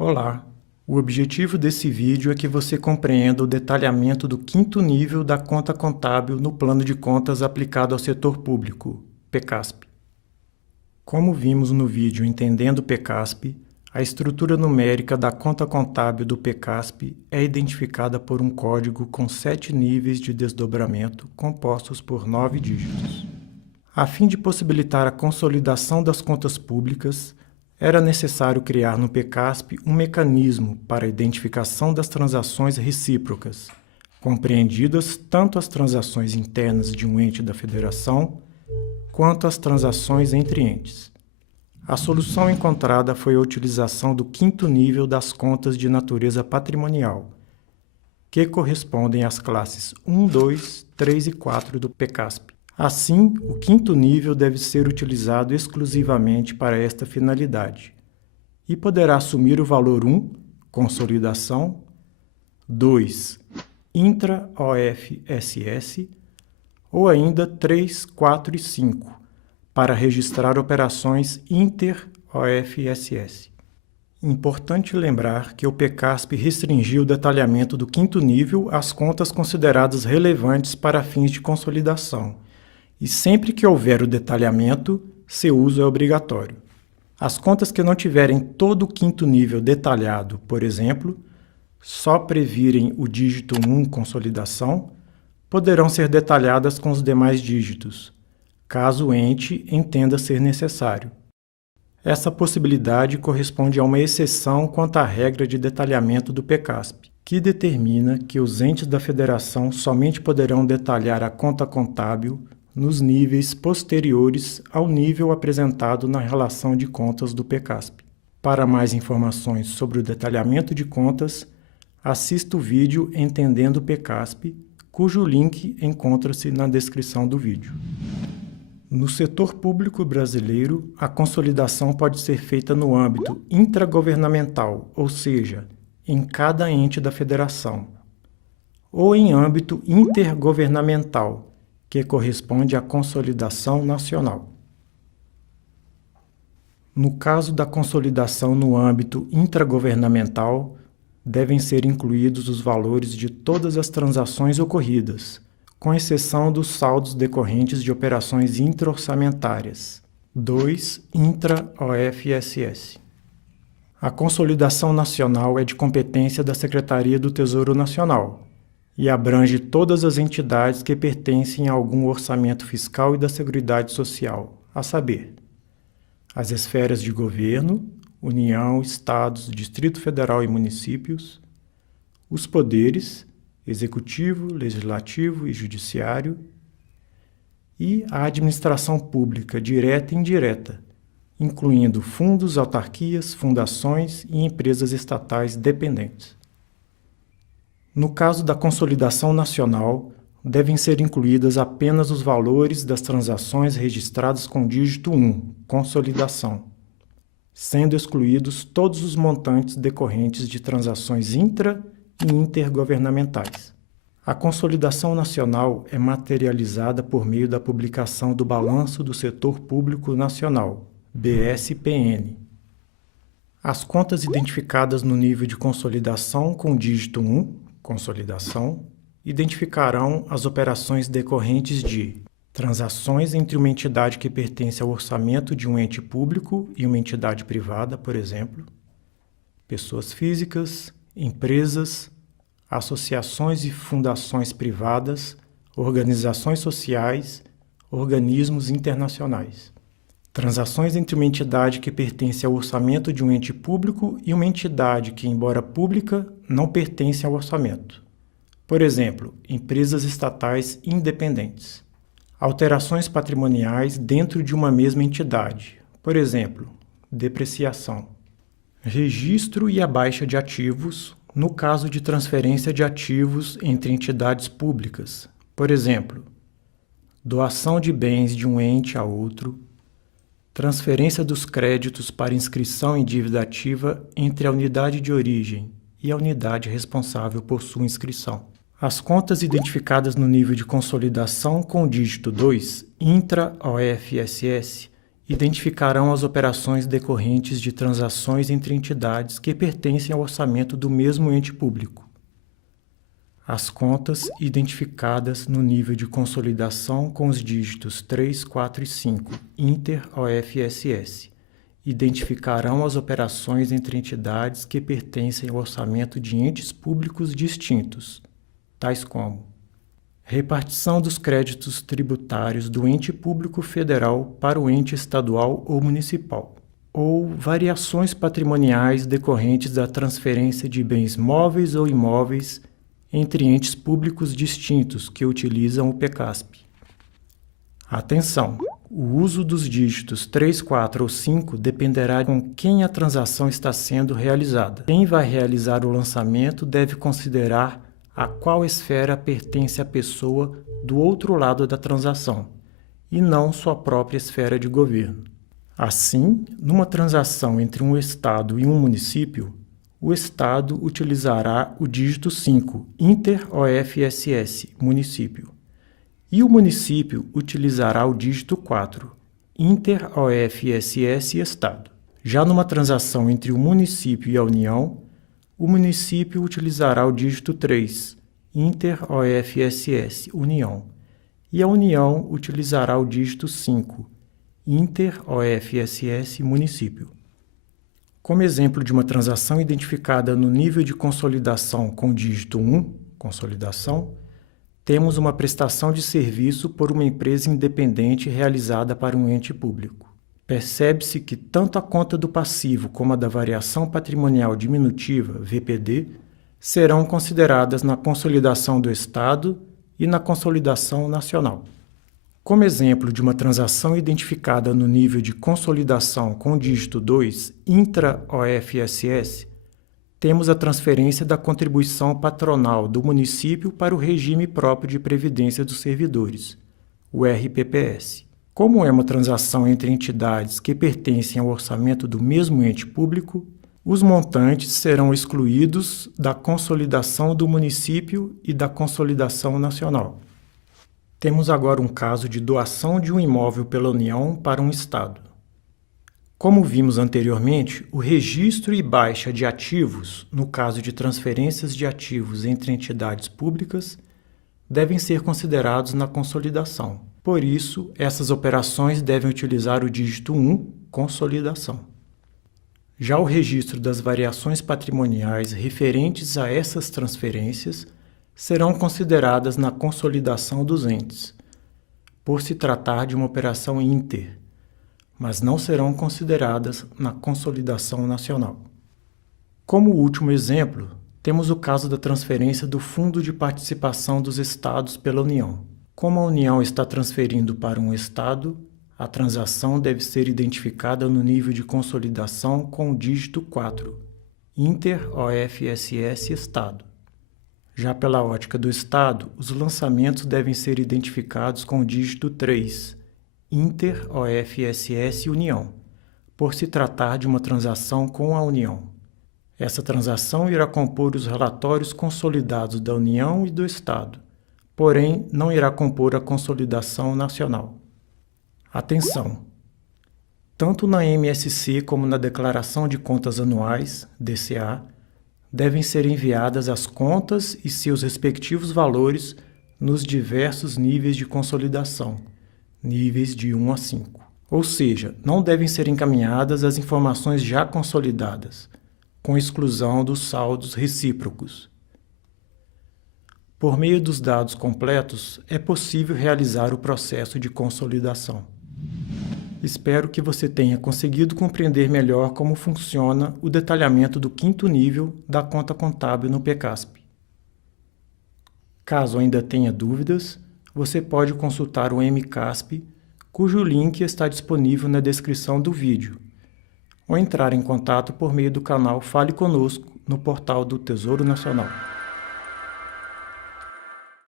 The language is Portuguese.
Olá! O objetivo desse vídeo é que você compreenda o detalhamento do quinto nível da conta contábil no plano de contas aplicado ao setor público, PECASP. Como vimos no vídeo Entendendo PECASP, a estrutura numérica da conta contábil do PECASP é identificada por um código com 7 níveis de desdobramento compostos por 9 dígitos. A fim de possibilitar a consolidação das contas públicas, era necessário criar no PECASP um mecanismo para a identificação das transações recíprocas, compreendidas tanto as transações internas de um ente da federação, quanto as transações entre entes. A solução encontrada foi a utilização do quinto nível das contas de natureza patrimonial, que correspondem às classes 1, 2, 3 e 4 do PECASP. Assim, o quinto nível deve ser utilizado exclusivamente para esta finalidade e poderá assumir o valor 1, consolidação, 2, intra-OFSS, ou ainda 3, 4 e 5, para registrar operações inter-OFSS. Importante lembrar que o PECASP restringiu o detalhamento do quinto nível às contas consideradas relevantes para fins de consolidação, e sempre que houver o detalhamento, seu uso é obrigatório. As contas que não tiverem todo o quinto nível detalhado, por exemplo, só previrem o dígito 1 consolidação, poderão ser detalhadas com os demais dígitos, caso o ente entenda ser necessário. Essa possibilidade corresponde a uma exceção quanto à regra de detalhamento do PECASP, que determina que os entes da federação somente poderão detalhar a conta contábil nos níveis posteriores ao nível apresentado na relação de contas do PECASP. Para mais informações sobre o detalhamento de contas, assista o vídeo Entendendo PECASP, cujo link encontra-se na descrição do vídeo. No setor público brasileiro, a consolidação pode ser feita no âmbito intragovernamental, ou seja, em cada ente da federação, ou em âmbito intergovernamental, que corresponde à consolidação nacional. No caso da consolidação no âmbito intragovernamental, devem ser incluídos os valores de todas as transações ocorridas, com exceção dos saldos decorrentes de operações intra-orçamentárias. 2. Intra-OFSS. A consolidação nacional é de competência da Secretaria do Tesouro Nacional e abrange todas as entidades que pertencem a algum orçamento fiscal e da Seguridade Social, a saber, as esferas de governo, União, Estados, Distrito Federal e municípios, os poderes, Executivo, Legislativo e Judiciário, e a administração pública direta e indireta, incluindo fundos, autarquias, fundações e empresas estatais dependentes. No caso da consolidação nacional, devem ser incluídas apenas os valores das transações registradas com dígito 1, consolidação, sendo excluídos todos os montantes decorrentes de transações intra- e intergovernamentais. A consolidação nacional é materializada por meio da publicação do Balanço do Setor Público Nacional, BSPN. As contas identificadas no nível de consolidação com dígito 1, consolidação, identificarão as operações decorrentes de transações entre uma entidade que pertence ao orçamento de um ente público e uma entidade privada, por exemplo, pessoas físicas, empresas, associações e fundações privadas, organizações sociais, organismos internacionais. Transações entre uma entidade que pertence ao orçamento de um ente público e uma entidade que, embora pública, não pertence ao orçamento. Por exemplo, empresas estatais independentes. Alterações patrimoniais dentro de uma mesma entidade. Por exemplo, depreciação. Registro e a baixa de ativos, no caso de transferência de ativos entre entidades públicas. Por exemplo, doação de bens de um ente a outro, transferência dos créditos para inscrição em dívida ativa entre a unidade de origem e a unidade responsável por sua inscrição. As contas identificadas no nível de consolidação com o dígito 2, intra-OFSS, identificarão as operações decorrentes de transações entre entidades que pertencem ao orçamento do mesmo ente público. As contas identificadas no nível de consolidação com os dígitos 3, 4 e 5, inter-OFSS, identificarão as operações entre entidades que pertencem ao orçamento de entes públicos distintos, tais como repartição dos créditos tributários do ente público federal para o ente estadual ou municipal, ou variações patrimoniais decorrentes da transferência de bens móveis ou imóveis entre entes públicos distintos que utilizam o PECASP. Atenção! O uso dos dígitos 3, 4 ou 5 dependerá com quem a transação está sendo realizada. Quem vai realizar o lançamento deve considerar a qual esfera pertence a pessoa do outro lado da transação, e não sua própria esfera de governo. Assim, numa transação entre um Estado e um município, o Estado utilizará o dígito 5, inter-OFSS, município, e o município utilizará o dígito 4, inter-OFSS, Estado. Já numa transação entre o município e a União, o município utilizará o dígito 3, inter-OFSS, União, e a União utilizará o dígito 5, inter-OFSS, município. Como exemplo de uma transação identificada no nível de consolidação com o dígito 1, consolidação, temos uma prestação de serviço por uma empresa independente realizada para um ente público. Percebe-se que tanto a conta do passivo como a da variação patrimonial diminutiva, VPD, serão consideradas na consolidação do Estado e na consolidação nacional. Como exemplo de uma transação identificada no nível de consolidação com o dígito 2, intra-OFSS, temos a transferência da contribuição patronal do município para o regime próprio de previdência dos servidores, o RPPS. Como é uma transação entre entidades que pertencem ao orçamento do mesmo ente público, os montantes serão excluídos da consolidação do município e da consolidação nacional. Temos agora um caso de doação de um imóvel pela União para um Estado. Como vimos anteriormente, o registro e baixa de ativos, no caso de transferências de ativos entre entidades públicas, devem ser considerados na consolidação. Por isso, essas operações devem utilizar o dígito 1, consolidação. Já o registro das variações patrimoniais referentes a essas transferências serão consideradas na consolidação dos entes, por se tratar de uma operação inter, mas não serão consideradas na consolidação nacional. Como último exemplo, temos o caso da transferência do Fundo de Participação dos Estados pela União. Como a União está transferindo para um Estado, a transação deve ser identificada no nível de consolidação com o dígito 4, inter-OFSS, Estado. Já pela ótica do Estado, os lançamentos devem ser identificados com o dígito 3, inter-OFSS, União, por se tratar de uma transação com a União. Essa transação irá compor os relatórios consolidados da União e do Estado, porém não irá compor a consolidação nacional. Atenção! Tanto na MSC como na Declaração de Contas Anuais, DCA, devem ser enviadas as contas e seus respectivos valores nos diversos níveis de consolidação, níveis de 1 a 5. Ou seja, não devem ser encaminhadas as informações já consolidadas, com exclusão dos saldos recíprocos. Por meio dos dados completos, é possível realizar o processo de consolidação. Espero que você tenha conseguido compreender melhor como funciona o detalhamento do 5º nível da conta contábil no PECASP. Caso ainda tenha dúvidas, você pode consultar o MCASP, cujo link está disponível na descrição do vídeo, ou entrar em contato por meio do canal Fale Conosco no portal do Tesouro Nacional.